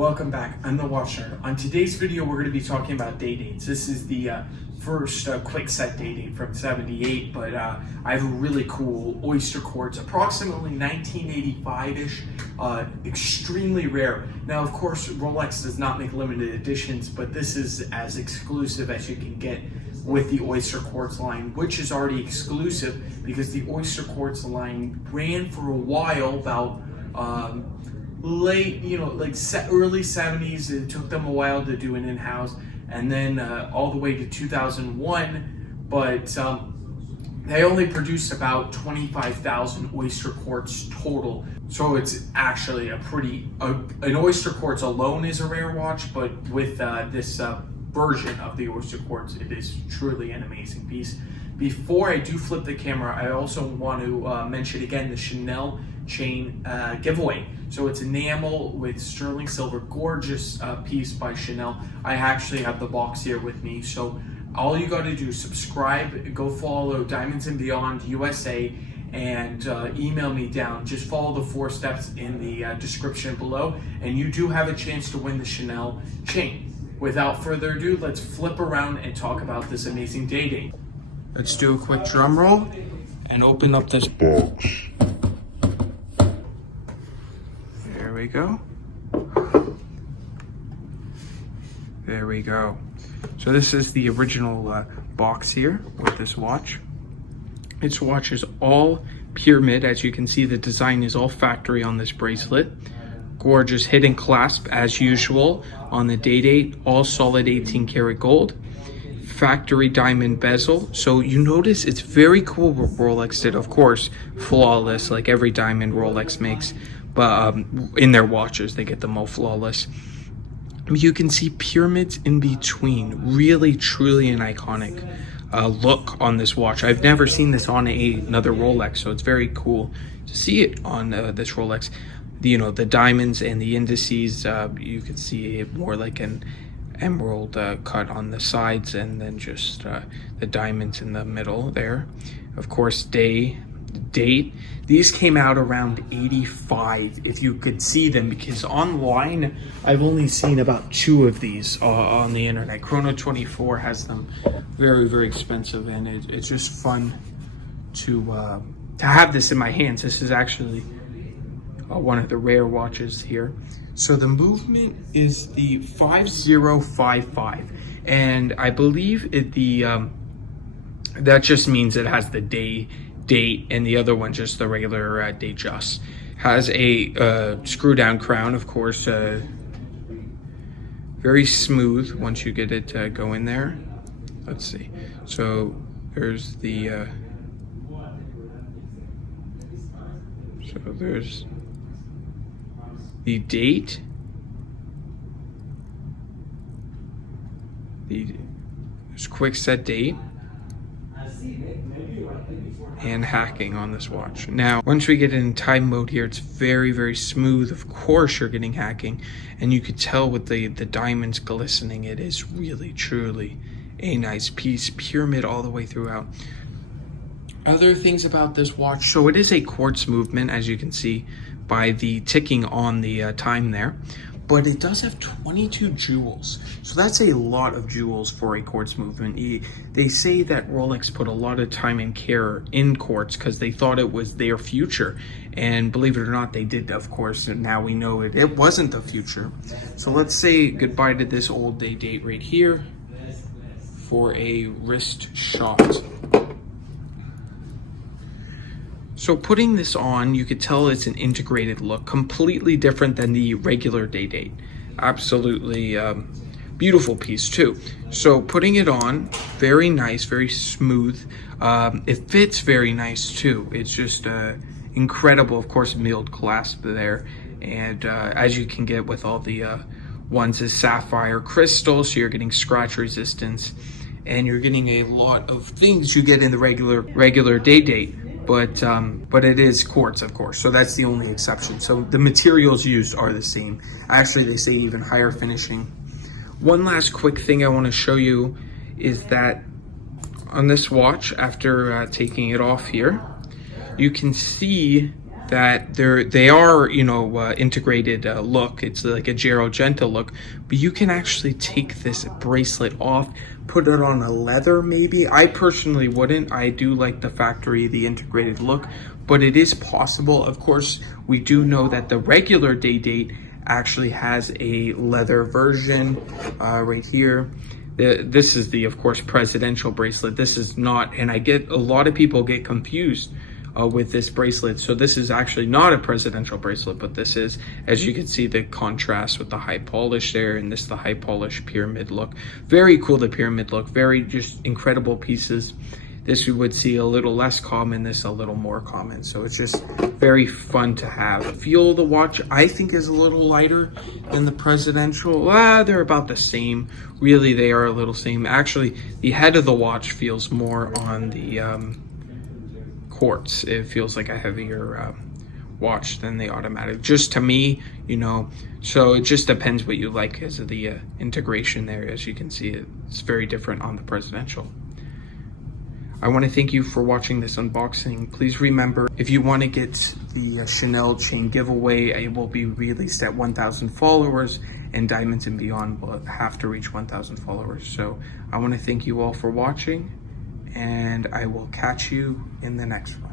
Welcome back, I'm the Watch Nerd. On today's video, we're going to be talking about day dates. This is the first quick set day date from '78, but I have a really cool oyster quartz, approximately 1985-ish, extremely rare. Now, of course, Rolex does not make limited editions, but this is as exclusive as you can get with the Oysterquartz line, which is already exclusive because the Oysterquartz line ran for a while, about late, early 70s. It took them a while to do an in-house, and then all the way to 2001, but they only produced about 25,000 Oysterquartz total. So it's actually an Oysterquartz alone is a rare watch, but with this version of the Oysterquartz, it is truly an amazing piece. Before I do flip the camera, I also want to mention again the Chanel chain giveaway. So it's enamel with sterling silver, gorgeous piece by Chanel. I actually have the box here with me. So all you got to do is subscribe, go follow Diamonds and Beyond USA, and email me down. Just follow the 4 steps in the description below, and you do have a chance to win the Chanel chain. Without further ado, let's flip around and talk about this amazing day date. Let's do a quick drum roll and open up this box. There we go. There we go. So this is the original box here with this watch. This watch is all pyramid. As you can see, the design is all factory on this bracelet. Gorgeous hidden clasp as usual on the day date, all solid 18 karat gold. Factory diamond bezel. So you notice it's very cool what Rolex did. Of course, flawless like every diamond Rolex makes, but in their watches they get them all flawless. You can see pyramids in between. Really truly an iconic look on this watch. I've never seen this on another Rolex, so it's very cool to see it on this Rolex. The diamonds and the indices, you could see it more like an emerald cut on the sides, and then just the diamonds in the middle there. Of course, date. These came out around 85, if you could see them, because online I've only seen about 2 of these on the internet. Chrono 24 has them. Very, very expensive, and it's just fun to have this in my hands. This is actually one of the rare watches here. So the movement is the 5055, and I believe that just means it has the date, and the other one just the regular date. Just has a screw down crown, of course, very smooth once you get it going there. Let's see. So there's the there's the date, there's quick set date, and hacking on this watch. Now, once we get in time mode here, it's very, very smooth. Of course, you're getting hacking, and you could tell with the diamonds glistening, it is really, truly a nice piece. Pyramid all the way throughout. Other things about this watch, so it is a quartz movement, as you can see by the ticking on the time there, but it does have 22 jewels. So that's a lot of jewels for a quartz movement. They say that Rolex put a lot of time and care in quartz because they thought it was their future. And believe it or not, they did, of course. And now we know it wasn't the future. So let's say goodbye to this old day date right here for a wrist shot. So putting this on, you could tell it's an integrated look, completely different than the regular day date. Absolutely beautiful piece too. So putting it on, very nice, very smooth. It fits very nice too. It's just incredible, of course, milled clasp there. And as you can get with all the ones is sapphire crystal, so you're getting scratch resistance, and you're getting a lot of things you get in the regular day date. But it is quartz, of course, so that's the only exception. So the materials used are the same. Actually, they say even higher finishing. One last quick thing I want to show you is that on this watch, after taking it off here, you can see that they are, you know, integrated look. It's like a Gento look, but you can actually take this bracelet off, put it on a leather maybe. I personally wouldn't. I do like the factory, the integrated look, but it is possible. Of course, we do know that the regular day date actually has a leather version right here. This is the, of course, presidential bracelet. This is not, and I get a lot of people get confused with this bracelet. So this is actually not a presidential bracelet, but this is, as you can see, the contrast with the high polish there, and this the high polish pyramid look. Very cool, the pyramid look. Very just incredible pieces. This you would see a little less common, this a little more common. So it's just very fun to have. Feel the watch, I think, is a little lighter than the presidential. They're about the same. Really, they are a little same. Actually, the head of the watch feels more on the quartz. It feels like a heavier watch than the automatic, just to me, you know. So it just depends what you like as of the integration there. As you can see, it's very different on the presidential. I want to thank you for watching this unboxing. Please remember, if you want to get the Chanel chain giveaway, it will be released at 1,000 followers, and Diamonds and Beyond will have to reach 1,000 followers. So I want to thank you all for watching, and I will catch you in the next one.